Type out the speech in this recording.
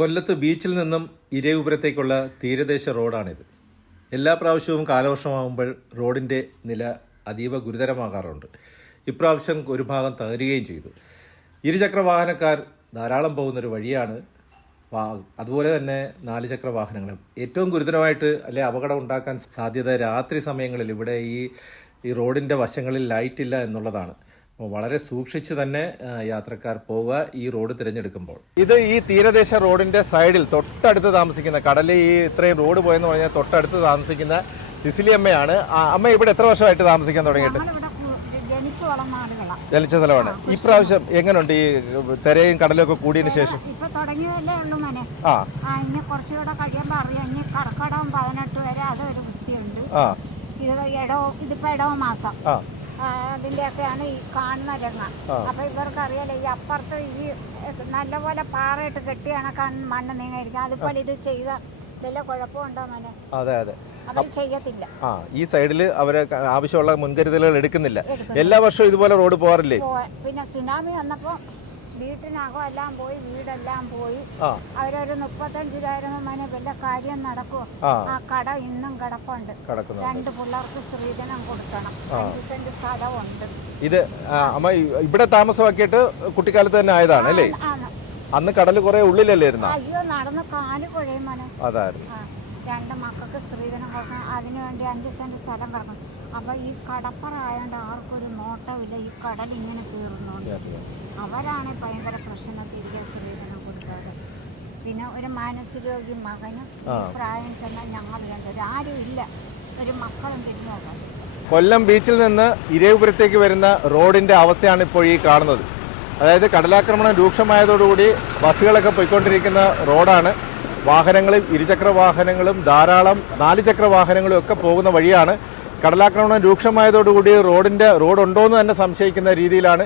കൊല്ലത്ത് ബീച്ചിൽ നിന്നും ഇരയുപുരത്തേക്കുള്ള തീരദേശ റോഡാണിത്. എല്ലാ പ്രാവശ്യവും കാലവർഷമാകുമ്പോൾ റോഡിന്റെ നില അതീവ ഗുരുതരമാകാറുണ്ട്. ഇപ്രാവശ്യം ഒരു ഭാഗം തകരുകയും ചെയ്തു. ഇരുചക്ര വാഹനക്കാർ ധാരാളം പോകുന്നൊരു വഴിയാണ് അതുപോലെ തന്നെ നാല് ചക്ര വാഹനങ്ങളും ഏറ്റവും ഗുരുതരമായിട്ട് അല്ലെ അപകടം ഉണ്ടാക്കാൻ സാധ്യത രാത്രി സമയങ്ങളിൽ ഇവിടെ ഈ ഈ റോഡിന്റെ വശങ്ങളിൽ ലൈറ്റ് ഇല്ല എന്നുള്ളതാണ്. വളരെ സൂക്ഷിച്ച് തന്നെ യാത്രക്കാർ പോവുക ഈ റോഡ് തിരഞ്ഞെടുക്കുമ്പോൾ. ഇത് ഈ തീരദേശ റോഡിന്റെ സൈഡിൽ തൊട്ടടുത്ത് താമസിക്കുന്ന കടലിൽ ഈ ഇത്രയും റോഡ് പോയെന്ന് പറഞ്ഞാൽ തൊട്ടടുത്ത് താമസിക്കുന്ന സിസിലി അമ്മയാണ്. അമ്മ ഇവിടെ എത്ര വർഷമായിട്ട് താമസിക്കാൻ തുടങ്ങിയിട്ട്? ജനിച്ചു സ്ഥലമാണ്. ഇപ്രാവശ്യം എങ്ങനെയുണ്ട് ഈ തെരയും കടലും ഒക്കെ കൂടിയതിന് ശേഷം? ആ. ആ ഇനി കുറച്ചുകൂടെ കഴിയുമ്പോൾ അറിയാം. ഇനി കർക്കടവും പതിനെട്ട് വരെ അതൊരു ഇത് ഇടവും ഇതിപ്പോ ഇടവ മാസം. അതിന്റെയൊക്കെയാണ് ഈ കാണുന്ന രംഗം. അപ്പൊ ഇവർക്ക് അറിയാലോ ഈ അപ്പുറത്ത് ഈ നല്ലപോലെ പാറയിട്ട് കെട്ടിയാണ് മണ്ണ് നീങ്ങിയിരിക്കുക അതുപോലെ ഇത് ചെയ്ത വല്ല കുഴപ്പമുണ്ടോ മനെ? അതെ അതെ. ചെയ്യത്തില്ല. ആ ഈ സൈഡിൽ അവരെ ആവശ്യമുള്ള മുൻകരുതലുകൾ എടുക്കുന്നില്ല. എല്ലാ വർഷവും ഇതുപോലെ റോഡ് പോകാറില്ലേ പിന്നെ സുനാമി വന്നപ്പോൾ വീട്ടിനകം എല്ലാം പോയി വീടെല്ലാം പോയി. അവരൊരു മുപ്പത്തഞ്ച് രൂപ മനെ വല്ല കാര്യം നടക്കും ആ. കട ഇന്നും കിടപ്പുണ്ട്. രണ്ട് പിള്ളേർക്ക് സ്ത്രീധനം കൊടുക്കണം. അഞ്ച് സെന്റ് സ്ഥലമുണ്ട്. ഇത് അമ്മ ഇവിടെ താമസമാക്കിയിട്ട് കുട്ടിക്കാലത്ത് തന്നെ ആയതാണ് അല്ലേ? അന്ന് കടൽ കുറെ ഉള്ളിലല്ലേ ഇരുന്ന? അയ്യോ നടന്ന് കാൽ കുഴയും മനെ. അതായിരുന്നു. രണ്ട് മക്കൾക്ക് സ്ത്രീധനം കൊടുക്കണം. അതിനുവേണ്ടി അഞ്ച് സെന്റ് സ്ഥലം കിടക്കണം. അപ്പൊ ഈ കടപ്പറ ആയതുകൊണ്ട് ആർക്കൊരു നോട്ടമില്ല ഈ കടൽ ഇങ്ങനെ കീറുന്നുണ്ട് അവരാണ് ഭയങ്കര പ്രശ്നത്തിരിക്കുക സ്ത്രീധനം കൊടുക്കാറ്. പിന്നെ ഒരു മാനസികരോഗി മകനും പ്രായം ചെന്നാൽ ഞങ്ങൾ രണ്ടുപേരും. ആരും ഇല്ല. ഒരു മക്കളും തിരിഞ്ഞോക്കാം കൊല്ലം ബീച്ചിൽ നിന്ന് ഇരവിപുരത്തേക്ക് വരുന്ന റോഡിന്റെ അവസ്ഥയാണ് ഇപ്പോൾ ഈ കാണുന്നത്. അതായത് കടലാക്രമണം രൂക്ഷമായതോടുകൂടി ബസ്സുകളൊക്കെ പോയിക്കൊണ്ടിരിക്കുന്ന റോഡാണ്. വാഹനങ്ങളും ഇരുചക്ര വാഹനങ്ങളും ധാരാളം നാല് ചക്ര വാഹനങ്ങളും ഒക്കെ പോകുന്ന വഴിയാണ്. കടലാക്രമണം രൂക്ഷമായതോടുകൂടി റോഡിന്റെ റോഡ് ഉണ്ടോ എന്ന് തന്നെ സംശയിക്കുന്ന രീതിയിലാണ്.